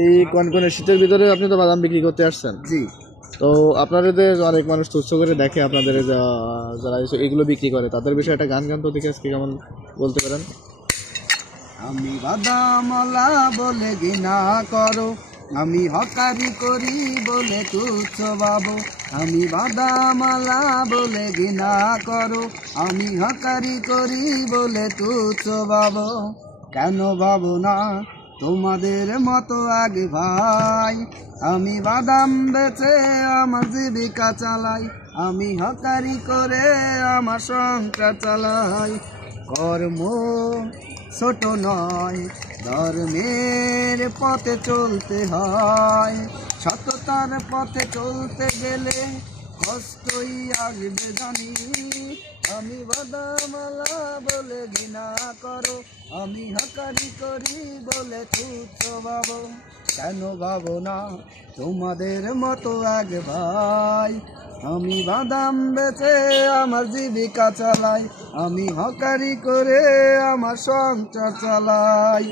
এই কনকনে শীতের ভিতরে আপনি তো বাদাম বিক্রি করতে আসছেন। জি। তো আপনাদের যে অনেক মানুষ তুচ্ছ করে দেখে আপনাদের এই যারা এগুলো বিক্রি করে তাদের বিষয়ে একটা গান গান তো দেখে আজকে কেমন বলতে পারেন? আমি বাদামলা বলে ঘৃণা করো, আমি হকারি করি বলে তুচ্ছ ভাবো। আমি বাদামলা বলে ঘৃণা করো, আমি হকারি করি বলে তুচ্ছ ভাবো। কেন ভাবো না তোমাদের মতো আগে ভাই? আমি বাদাম বেচে আমার জীবিকা চালাই, আমি হকারি করে আমার সংসার চালাই। কর্ম ছোট নয়, ধর্মের পথে চলতে হয়। সততার পথে চলতে গেলে কষ্টই আসবে জানি। আমি বাদামালা বলে ঘৃণা করো, আমি হকারি করি বলে তুচ্ছ ভাবো। কেন ভাবো না তোমাদের মতো এক ভাই? আমি বাদাম বেচে আমার জীবিকা চালাই, আমি হকারি করে আমার সংসার চালাই।